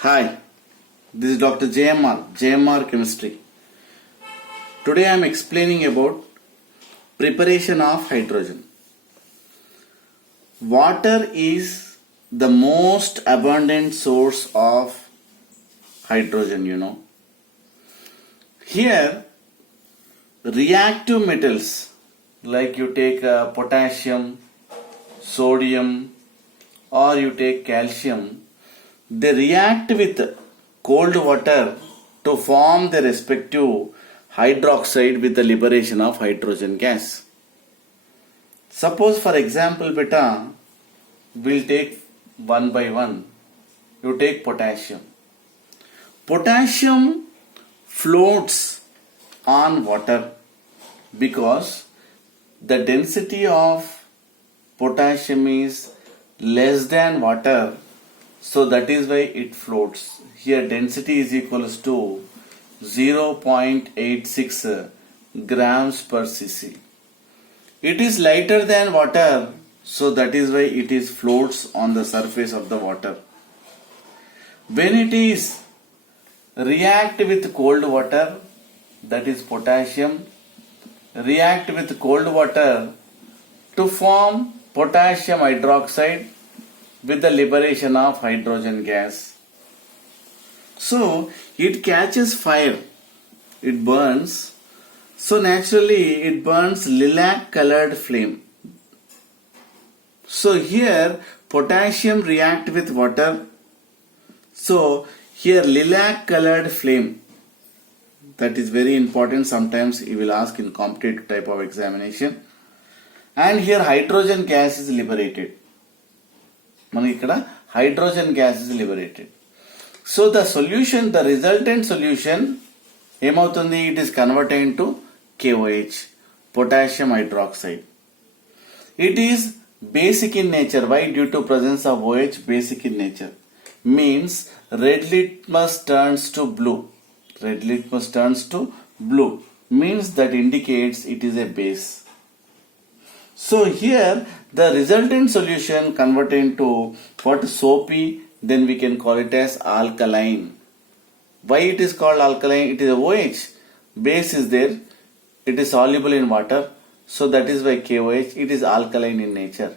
Hi, this is Dr. JMR Chemistry. Today I am explaining about preparation of hydrogen. Water is the most abundant source of hydrogen, Here, reactive metals like you take potassium, sodium, or you take calcium, they react with cold water to form the respective hydroxide with the liberation of hydrogen gas. Suppose for example beta, we'll take one by one. You take potassium. Potassium floats on water because the density of potassium is less than water. So that is why it floats. Here density is equals to 0.86 grams per cc. It is lighter than water, so that is why it is floats on the surface of the water. When it is react with cold water, that is potassium, react with cold water to form potassium hydroxide with the liberation of hydrogen gas. So it catches fire, it burns. So naturally it burns lilac colored flame. So here potassium react with water. So here lilac colored flame. That is very important. Sometimes he will ask in competitive type of examination. And here hydrogen gas is liberated. Hydrogen gas is liberated. So the solution, the resultant solution, it is converted into KOH, potassium hydroxide. It is basic in nature. Why? Due to presence of OH, basic in nature. Means red litmus turns to blue. Red litmus turns to blue. Means that indicates it is a base. So here the resultant solution converted into what soapy, then we can call it as alkaline. Why it is called alkaline? It is a OH. Base is there. It is soluble in water. So that is why KOH, it is alkaline in nature.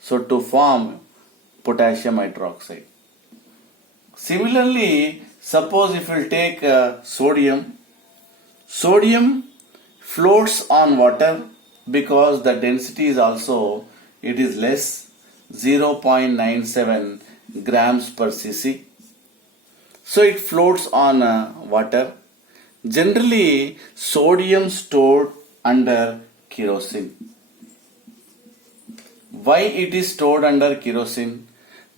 So to form potassium hydroxide. Similarly, suppose if we take sodium. Sodium floats on water because the density is also, it is less, 0.97 grams per cc. So it floats on water. Generally, sodium stored under kerosene. Why it is stored under kerosene?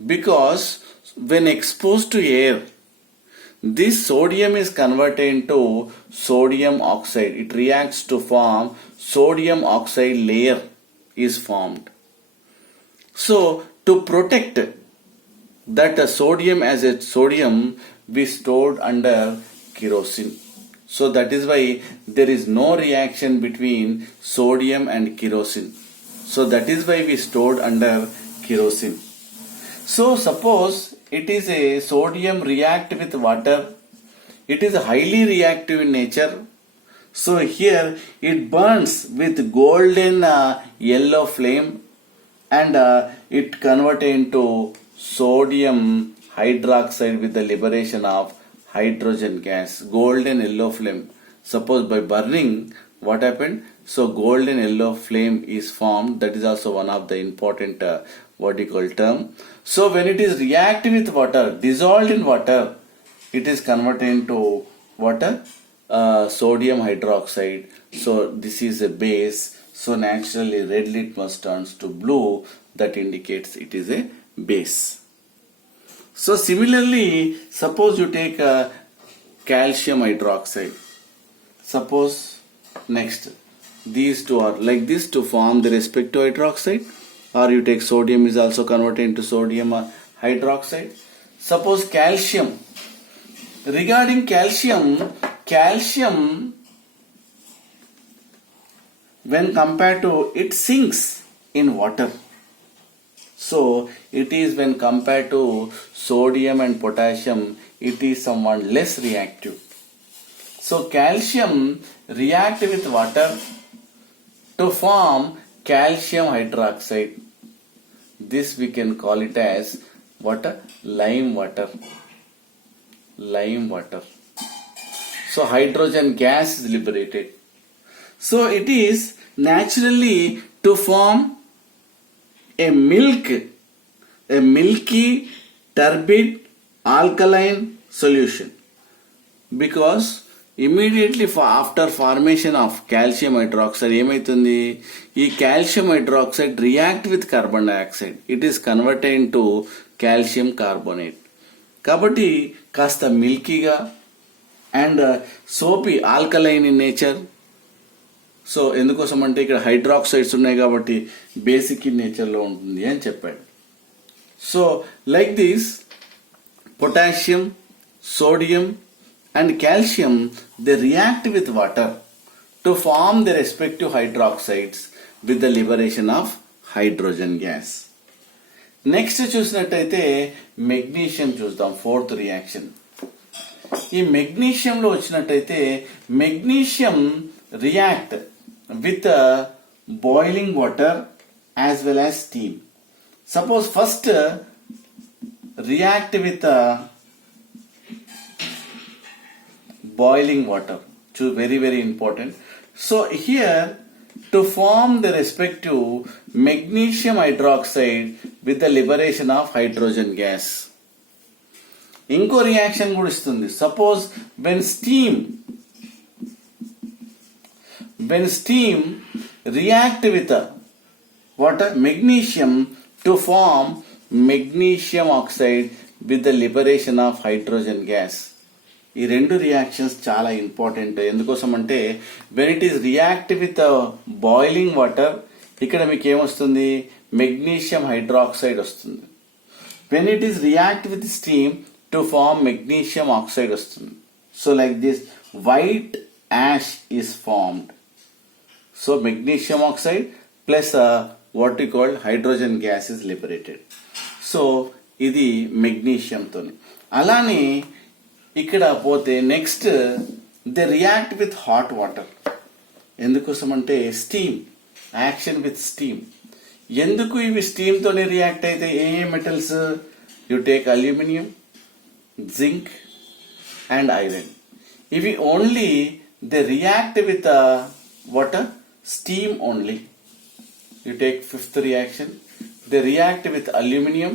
Because when exposed to air, this sodium is converted into sodium oxide. It reacts to form sodium oxide layer is formed. So to protect that sodium as a sodium, we stored under kerosene. So that is why there is no reaction between sodium and kerosene. So that is why we stored under kerosene. So suppose it is a sodium react with water. It is highly reactive in nature. So here it burns with golden yellow flame and it converted into sodium hydroxide with the liberation of hydrogen gas. Golden yellow flame. Suppose by burning, what happened? So golden yellow flame is formed. That is also one of the important term. So when it is reactive with water, dissolved in water, it is converted into water, sodium hydroxide. So this is a base. So naturally red litmus turns to blue. That indicates it is a base. So similarly, suppose you take calcium hydroxide. Suppose next, these two are like this to form the respective hydroxide. Or you take sodium is also converted into sodium hydroxide. Suppose calcium. Regarding calcium when compared to, it sinks in water. So it is when compared to sodium and potassium, it is somewhat less reactive. So calcium react with water to form calcium hydroxide. This we can call it as water, lime water. Lime water. So hydrogen gas is liberated. So it is naturally to form a milky, turbid, alkaline solution, because immediately after formation of calcium hydroxide ఏమైతుంది, ఈ calcium hydroxide react with carbon dioxide, it is converted into calcium carbonate. కాబట్టి కాస్త మిల్కీగా and soapy, alkaline in nature. So ఎందుకోసం అంటే ఇక్కడ హైడ్రాక్సైడ్స్ ఉన్నాయి కాబట్టి బేసిక్ ఇన్ నేచర్లో ఉంటుంది అని చెప్పాడు. So like this potassium, sodium and calcium, they react with water to form their respective hydroxides with the liberation of hydrogen gas. Next చూసినట్టయితే మెగ్నీషియం చూద్దాం, ఫోర్త్ రియాక్షన్. ఈ మెగ్నీషియంలో వచ్చినట్టయితే magnesium react with boiling water as well as steam. Suppose first react with boiling water, very very important. So here to form the respective magnesium hydroxide with the liberation of hydrogen gas. ఇంకో రియాక్షన్ కూడా ఇస్తుంది. Suppose when steam react with water, magnesium to form magnesium oxide with the liberation of hydrogen gas. ఈ రెండు రియాక్షన్స్ చాలా important. ఎందుకోసం అంటే when it is react with boiling water, ఇక్కడ మీకు ఏమొస్తుంది, మెగ్నీషియం హైడ్రాక్సైడ్ వస్తుంది. When it is react with steam to form magnesium oxide వస్తుంది. So like this white ash is formed. So magnesium oxide plus what you called hydrogen gas is liberated. So ఇది మెగ్నీషియంతో. అలానే ఇక్కడ పోతే next they react with hot water. ఎందుకోసం అంటే steam, action with steam. ఎందుకు ఇవి స్టీమ్ తోనే రియాక్ట్ అయితే, ఏ metals you take aluminium, zinc and iron. ఇవి only they react with water, steam only. You take fifth reaction, they react with aluminium,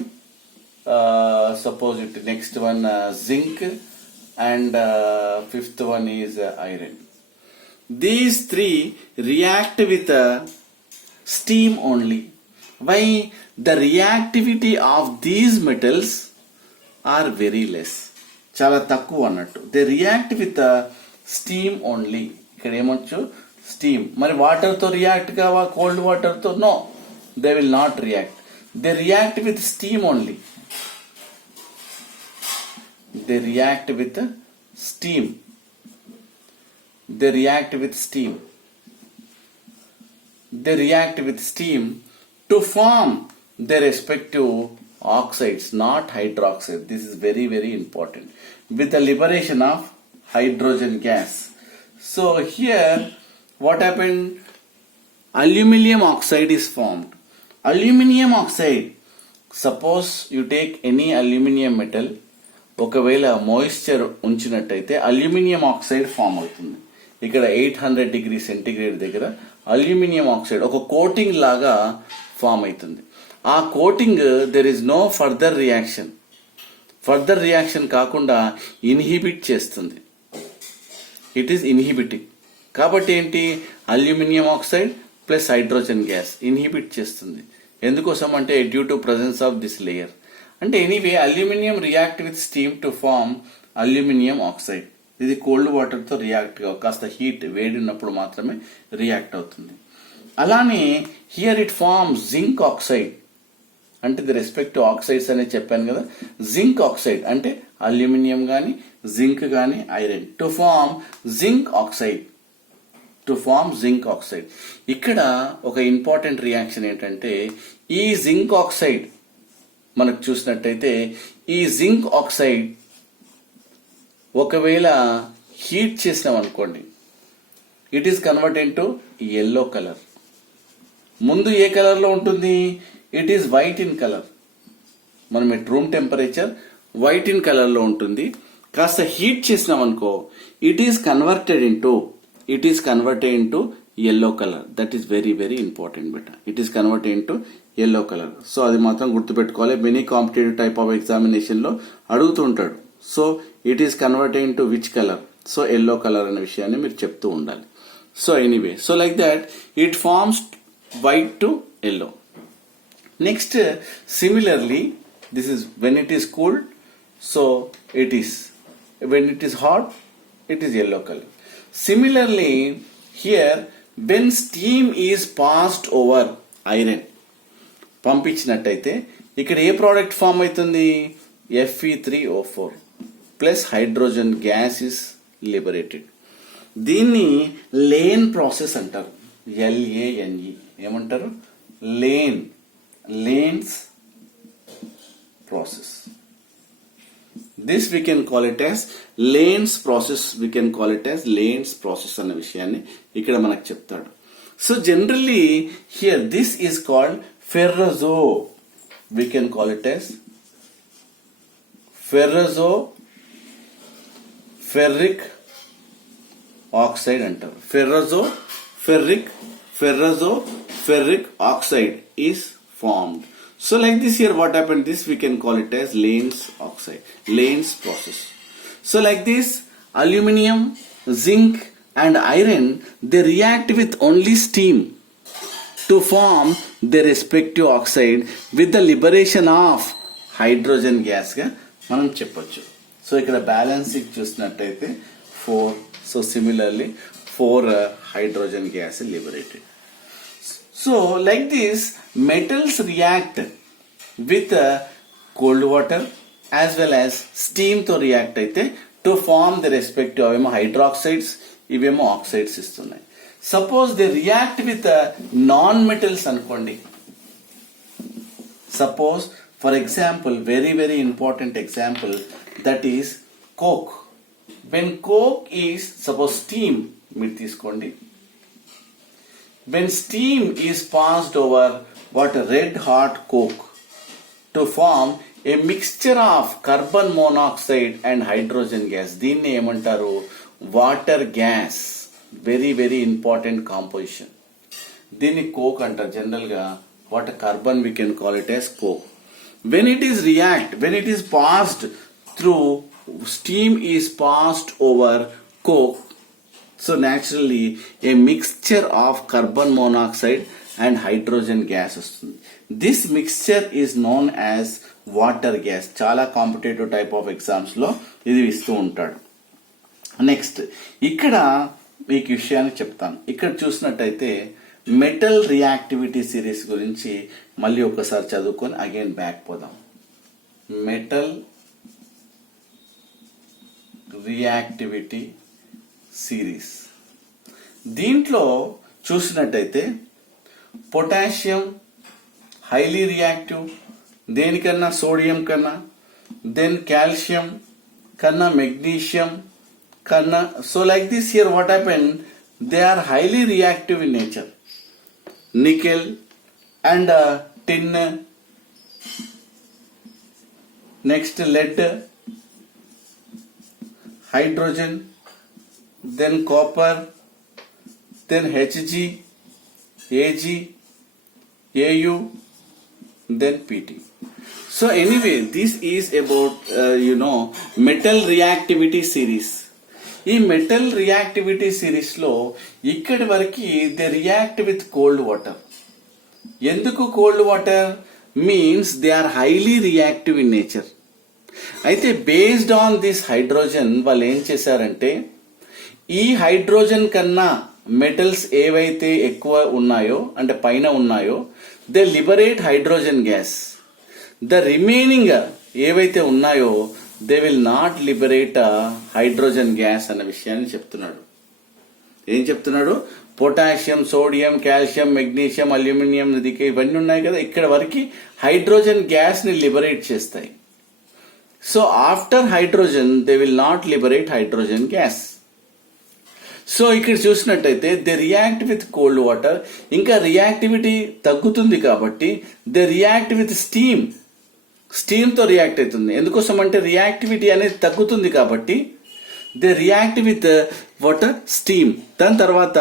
suppose it next one zinc, and fifth one is iron. These three react with steam only. Why? The reactivity of these metals are very less. చాలా తక్కువ అన్నట్టు. They react with steam only. ఇక్కడ ఏమొచ్చు, steam. మరి water తో react కావా, cold water తో? No, they will not react. They react with steam only. They react with steam. They react with steam. They react with steam to form their respective oxides, not hydroxide. This is very very important. With the liberation of hydrogen gas. So here what happened? Aluminum oxide is formed. Aluminum oxide, suppose you take any aluminum metal, ఒకవేళ moisture ఉంచినట్టయితే aluminium oxide form అవుతుంది. ఇక్కడ 800 degree centigrade దగ్గర aluminium oxide ఒక coating లాగా form అవుతుంది. ఆ coating there is no further reaction కాకుండా ఇన్హిబిట్ చేస్తుంది. It is inhibiting. కాబట్టి ఏంటి, aluminium oxide plus hydrogen gas inhibit చేస్తుంది. ఎందుకోసం అంటే due to presence of this layer. అంటే anyway aluminium react with steam to form aluminium oxide. ఇది cold water తో రియాక్ట్ కాస్త హీట్ వేడి ఉన్నప్పుడు మాత్రమే రియాక్ట్ అవుతుంది. అలానే here it form zinc oxide. అంటే ది రెస్పెక్టివ్ ఆక్సైడ్స్ అనేది చెప్పాను కదా. జింక్ ఆక్సైడ్ అంటే అల్యూమినియం కానీ జింక్ కానీ iron to form zinc oxide. ఇక్కడ ఒక ఇంపార్టెంట్ రియాక్షన్ ఏంటంటే, ఈ జింక్ ఆక్సైడ్ మనకు చూసినట్టయితే ఈ జింక్ ఆక్సైడ్ ఒకవేళ హీట్ చేసినాం అనుకోండి, it is converted to yellow colour. ముందు ఏ కలర్లో ఉంటుంది? It is white in colour. మనం at room temperature white in కలర్లో ఉంటుంది. కాస్త హీట్ చేసినాం అనుకో, it is converted into yellow colour. That is very very important బెట. It is converted into yellow colour. So అది మాత్రం గుర్తుపెట్టుకోవాలి. మెనీ కాంపిటేటివ్ టైప్ ఆఫ్ ఎగ్జామినేషన్లో అడుగుతూ ఉంటాడు. So it is converted into which colour? So yellow colour అనే విషయాన్ని మీరు చెప్తూ ఉండాలి. So anyway, so like that it forms white to yellow. Next, similarly, this is when it is cooled, so it is, when it is hot, it is yellow color. Similarly, here when steam is passed over iron, పంపించినట్టయితే ఇక్కడ ఏ product form అవుతుంది? Fe3O4 plus hydrogen gas is liberated. దీన్ని Lane process అంటారు. LANE ఏమంటారు? Lane's process. This we can call it as Lane's process. We can call it as Lane's process అన్న విషయాన్ని ఇక్కడ మనకు చెప్తాడు. So generally here this is called ఫెర్రజో. We can call it as ferric oxide అంటారు. ferric oxide is formed. So like this here what happened? This we can call it as Lane's process. So like this, aluminium, zinc and iron, they react with only steam to form their respective oxide with the liberation of hydrogen gas ga మనం చెప్పొచ్చు. సో ఇక్కడ బ్యాలెన్సింగ్ చూసినట్టయితే 4. So similarly 4 hydrogen gas is liberated. So like this, metals react with cold water as well as steam to react అయితే to form the respective avemo hydroxides, ivemo oxides istunnai. Suppose they react with non-metals అనుకోండి. Suppose for example, very very important example, that is coke. When coke is, suppose steam మీరు తీసుకోండి. When steam is passed over what red hot coke to form a mixture of carbon monoxide and hydrogen gas, దీన్ని ఏమంటారు? Water gas. Very very important composition. దీన్ని కోక్ అంటారు జనరల్ గా. What carbon we can call it as coke. When it is passed through, steam is passed over coke, so naturally a mixture of carbon monoxide and hydrogen gas వస్తుంది. This mixture is known as water gas. చాలా competitive type of exams లో ఇది ఇస్తూ ఉంటాడు. నెక్స్ట్ ఇక్కడ మీకు విషయాన్ని చెప్తాను. ఇక్కడ చూసినట్టయితే మెటల్ రియాక్టివిటీ సిరీస్ గురించి మళ్ళీ ఒకసారి చదువుకొని అగైన్ బ్యాక్ పోదాం. Metal reactivity series. దీంట్లో చూసినట్టయితే పొటాషియం హైలీ రియాక్టివ్, దేనికన్నా సోడియం కన్నా, దెన్ కాల్షియం కన్నా, మెగ్నీషియం కన్నా. So like this here what happen, they are highly reactive in nature. Nickel and tin, next lead, hydrogen, then copper, then Hg, Ag, Au, then Pt. So anyway, this is about metal reactivity series. ఈ metal reactivity series లో ఇక్కడి వరకు they react with cold water. ఎందుకు cold water? Means they are highly reactive in nature. అయితే based on this hydrogen వాళ్ళు ఏం చేశారంటే, ఈ హైడ్రోజన్ కన్నా మెటల్స్ ఏవైతే ఎక్కువ ఉన్నాయో అంటే పైన ఉన్నాయో, they liberate hydrogen gas. The remaining ఏవైతే ఉన్నాయో they will not liberate hydrogen gas అన్న విషయాన్ని చెప్తున్నాడు. ఏం చెప్తున్నాడు? Potassium, sodium, calcium, magnesium, aluminium ఇవన్నీ ఉన్నాయి కదా, ఇక్కడ వరకు హైడ్రోజన్ గ్యాస్ ని లిబరేట్ చేస్తాయి. So after hydrogen they will not liberate hydrogen gas. So ఇక్కడ చూసినట్టయితే they react with cold water, ఇంకా రియాక్టివిటీ తగ్గుతుంది కాబట్టి they react with steam, steam తో రియాక్ట్ అవుతుంది. ఎందుకోసం అంటే రియాక్టివిటీ అనేది తగ్గుతుంది కాబట్టి they react with water, steam. దాని తర్వాత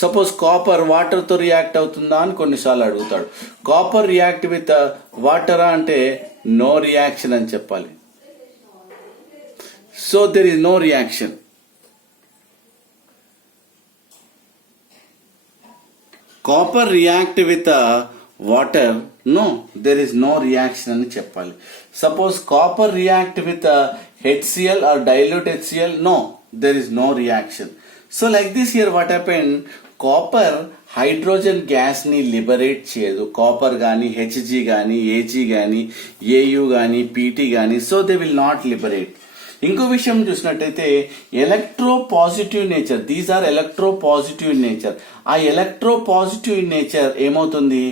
సపోజ్ కాపర్ వాటర్ తో రియాక్ట్ అవుతుందా అని కొన్నిసార్లు అడుగుతాడు. కాపర్ రియాక్ట్ విత్ వాటరా అంటే నో రియాక్షన్ అని చెప్పాలి. So there is no reaction. Copper react with water, no there is no reaction అని చెప్పాలి. Suppose copper react with HCl or dilute HCl, no, there is no reaction. So like this here what happened, copper hydrogen gas ని liberate చేయదు. Copper గానీ, Hg గానీ, Ag గానీ, Au గానీ, Pt గానీ, so they will not liberate. ఇంకో విషయం చూసినట్టయితే electro positive nature, these are electro positive in nature. ఆ ఎలక్ట్రో పాజిటివ్ ఇన్ నేచర్ ఏమవుతుంది?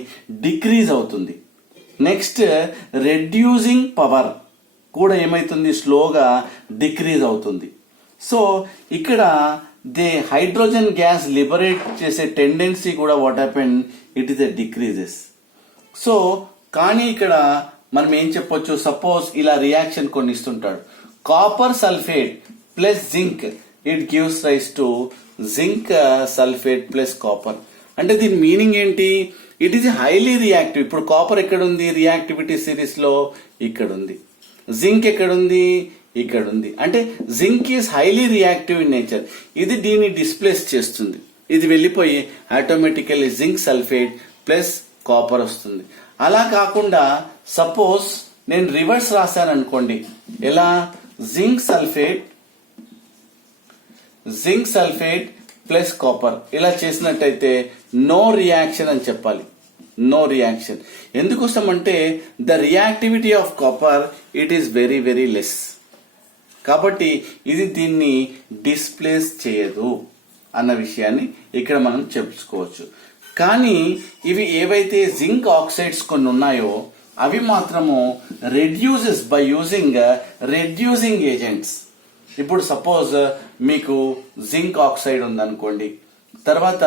డిక్రీజ్ అవుతుంది. నెక్స్ట్ రెడ్యూసింగ్ పవర్ కూడా ఏమైతుంది? స్లోగా డిక్రీజ్ అవుతుంది. సో ఇక్కడ దే హైడ్రోజన్ గ్యాస్ లిబరేట్ చేసే టెండెన్సీ కూడా what happen, it is a decreases. So కానీ ఇక్కడ మనం ఏం చెప్పొచ్చు? సపోజ్ ఇలా రియాక్షన్ కొన్ని ఇస్తుంటాడు, copper sulphate plus zinc, it gives rise to zinc sulphate plus copper. అంటే దీని మీనింగ్ ఏంటి? It is highly reactive. ఇప్పుడు కాపర్ ఎక్కడ ఉంది? రియాక్టివిటీ సిరీస్ లో ఇక్కడ ఉంది. జింక్ ఎక్కడుంది? ఇక్కడ ఉంది. అంటే zinc is highly reactive in nature. ఇది దీన్ని డిస్ప్లేస్ చేస్తుంది. ఇది వెళ్ళిపోయి automatically zinc sulphate plus copper వస్తుంది. అలా కాకుండా సపోజ్ నేను రివర్స్ రాశాను అనుకోండి, ఎలా? జింక్ సల్ఫేట్ ప్లస్ కాపర్ ఇలా చేసినట్టయితే నో రియాక్షన్ అని చెప్పాలి. No reaction. ఎందుకోసం అంటే the reactivity of copper it is very very less. కాబట్టి ఇది దీన్ని డిస్ప్లేస్ చేయదు అన్న విషయాన్ని ఇక్కడ మనం చెప్పుకోవచ్చు. కానీ ఇవి ఏవైతే జింక్ ఆక్సైడ్స్ కొన్ని ఉన్నాయో అవి మాత్రము reduces by using reducing agents. ఇప్పుడు సపోజ్ మీకు జింక్ ఆక్సైడ్ ఉందనుకోండి, తర్వాత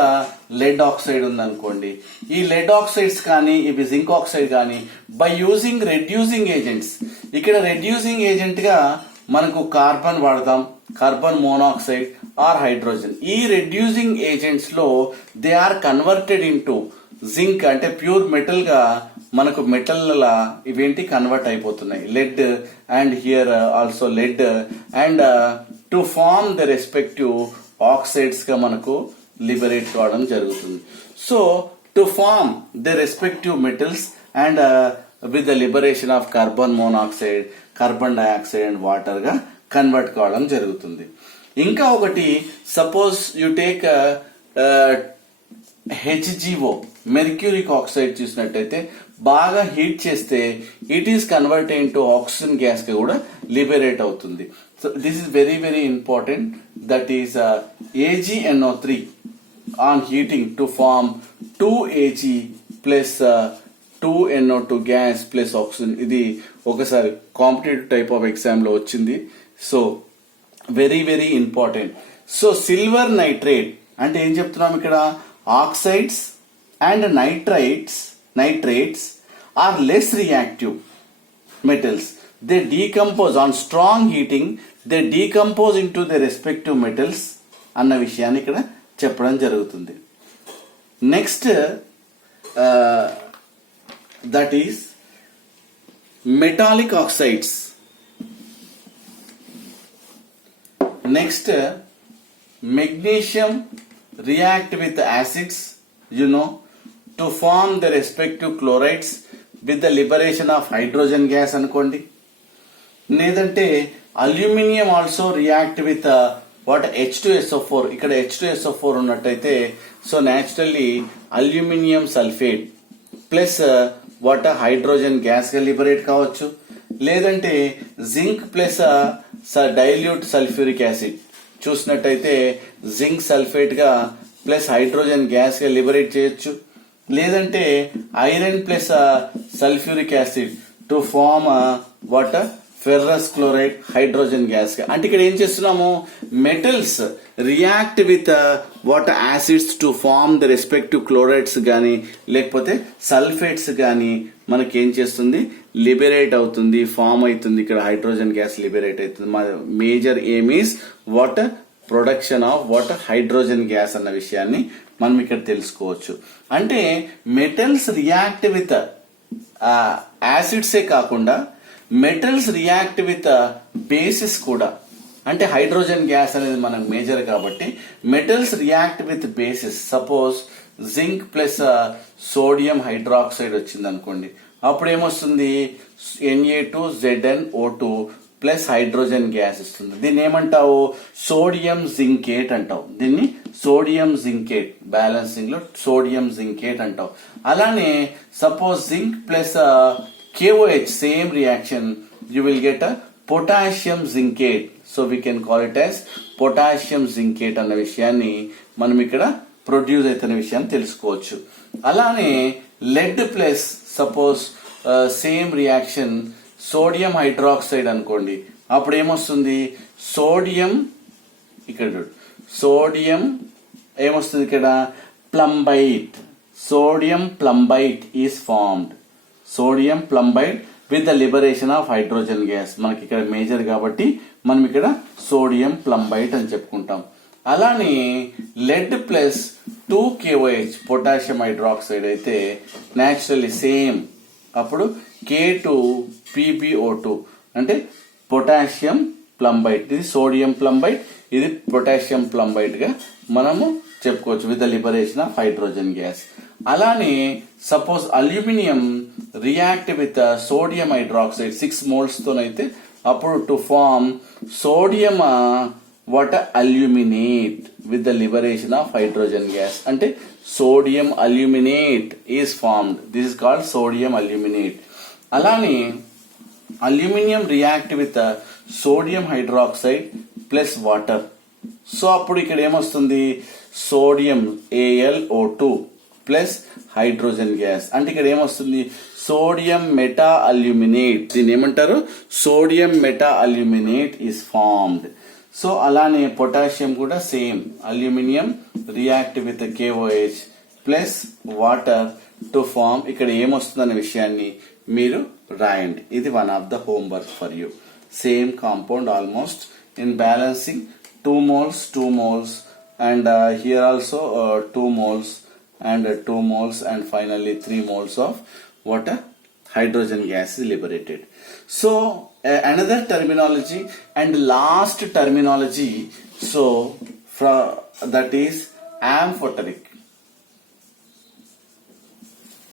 లెడ్ ఆక్సైడ్ ఉందనుకోండి. ఈ లెడ్ ఆక్సైడ్స్ కానీ ఇవి జింక్ ఆక్సైడ్ కానీ బై యూజింగ్ రెడ్యూసింగ్ ఏజెంట్స్, ఇక్కడ రెడ్యూసింగ్ ఏజెంట్ గా మనకు కార్బన్ వాడతాం, కార్బన్ మోనాక్సైడ్ ఆర్ హైడ్రోజన్. ఈ రెడ్యూసింగ్ ఏజెంట్స్ లో they are converted into zinc, అంటే ప్యూర్ మెటల్ గా మనకు మెటల్ ఇవేంటి కన్వర్ట్ అయిపోతున్నాయి. Lead and here also lead and to form the respective oxides గా మనకు లిబరేట్ కావడం జరుగుతుంది. So to form the respective metals and with the liberation of carbon monoxide, carbon dioxide and water గా convert కావడం జరుగుతుంది. ఇంకా ఒకటి, suppose you take HgO mercuric oxide చూసినట్టయితే బాగా హీట్ చేస్తే it is converted into oxygen gas గా కూడా లిబరేట్ అవుతుంది. So this is very very important. That is AgNO3 on heating to form 2Ag plus 2NO2 gas plus oxygen. ఇది ఒకసారి competitive type of exam లో వచ్చింది. So very very important. So silver nitrate అంటే ఏం చెప్తున్నాం ఇక్కడ? Oxides and nitrates are less reactive metals. They decompose on strong heating, they decompose into their respective metals అన్న విషయాన్ని ఇక్కడ చెప్పడం జరుగుతుంది. Next that is metallic oxides. Next magnesium react with acids, you know, to form the respective chlorides with the liberation of hydrogen gas అనుకోండి. లేదంటే aluminium also react with what H2SO4. ఇక్కడ H2SO4 ఉన్నట్టయితే so naturally aluminium sulphate plus what hydrogen gas గా liberate కావచ్చు. లేదంటే zinc plus dilute sulphuric acid. చూసినట్టయితే zinc sulphate గా plus hydrogen gas గా లిబరేట్ చేయొచ్చు, లేదంటే iron plus sulphuric acid to form water ferrous chloride hydrogen gas గా. అంటే ఇక్కడ ఏం చేస్తున్నాము, metals react with water acids to form the respective chlorides గానీ లేకపోతే సల్ఫేట్స్ గానీ మనకి ఏం చేస్తుంది, లిబరేట్ అవుతుంది, ఫార్మ్ అవుతుంది. ఇక్కడ హైడ్రోజన్ గ్యాస్ లిబరేట్ అవుతుంది. Major aim is water production of water hydrogen gas అన్న విషయాన్ని మనం ఇక్కడ తెలుసుకోవచ్చు. అంటే మెటల్స్ రియాక్ట్ విత్ యాసిడ్సే కాకుండా మెటల్స్ రియాక్ట్ విత్ బేసిస్ కూడా. అంటే హైడ్రోజన్ గ్యాస్ అనేది మనకు మేజర్ కాబట్టి metals react with basis. Suppose zinc plus sodium hydroxide వచ్చింది అనుకోండి, అప్పుడు ఏమొస్తుంది, Na2ZnO2 ప్లస్ హైడ్రోజన్ గ్యాస్ ఇస్తుంది. దీన్ని ఏమంటావు, సోడియం జింకేట్ అంటావు. దీన్ని సోడియం జింకేట్, బ్యాలెన్సింగ్ లో సోడియం జింకేట్ అంటావు. అలానే suppose zinc plus KOH, same reaction, you will get a potassium zincate. So we can call it as potassium zincate అన్న విషయాన్ని మనం ఇక్కడ ప్రొడ్యూస్ అవుతున్న విషయాన్ని తెలుసుకోవచ్చు. అలానే lead plus suppose same reaction sodium hydroxide అనుకోండి, అప్పుడు ఏమొస్తుంది, సోడియం, ఇక్కడ సోడియం ఏమొస్తుంది, ఇక్కడ plumbite, sodium plumbite is formed. Sodium plumbite with the liberation of hydrogen gas. మనకి ఇక్కడ మేజర్ కాబట్టి మనం ఇక్కడ సోడియం ప్లంబైట్ అని చెప్పుకుంటాం. అలానే lead plus 2KOH potassium hydroxide అయితే న్యాచురల్లీ సేమ్, అప్పుడు K2PbO2 అంటే పొటాషియం ప్లంబైట్. ఇది సోడియం ప్లంబైట్, ఇది పొటాషియం ప్లంబైట్ గా మనము చెప్పుకోవచ్చు with the liberation of hydrogen gas. అలానే suppose aluminium react with sodium hydroxide 6 moles తోనైతే అప్పుడు to form sodium water aluminate with the liberation of hydrogen gas. అంటే sodium aluminate is formed. This is called sodium aluminate. అలానే aluminium react with sodium hydroxide plus water. So అప్పుడు ఇక్కడ ఏమొస్తుంది, sodium AlO2 plus hydrogen gas. అంటే ఇక్కడ ఏమొస్తుంది, sodium meta aluminate. దీన్ని ఏమంటారు, sodium meta aluminate is formed. So అలానే పొటాషియం కూడా same, aluminium react with KOH plus water to form. ఇక్కడ ఏమొస్తుందనే విషయాన్ని మీరు రాయండి. ఇది one of the homework for you. Same compound almost in balancing 2 moles and here also 2 moles and 2 moles and finally 3 moles of water hydrogen gas is liberated. So another terminology and last terminology, so that is amphoteric.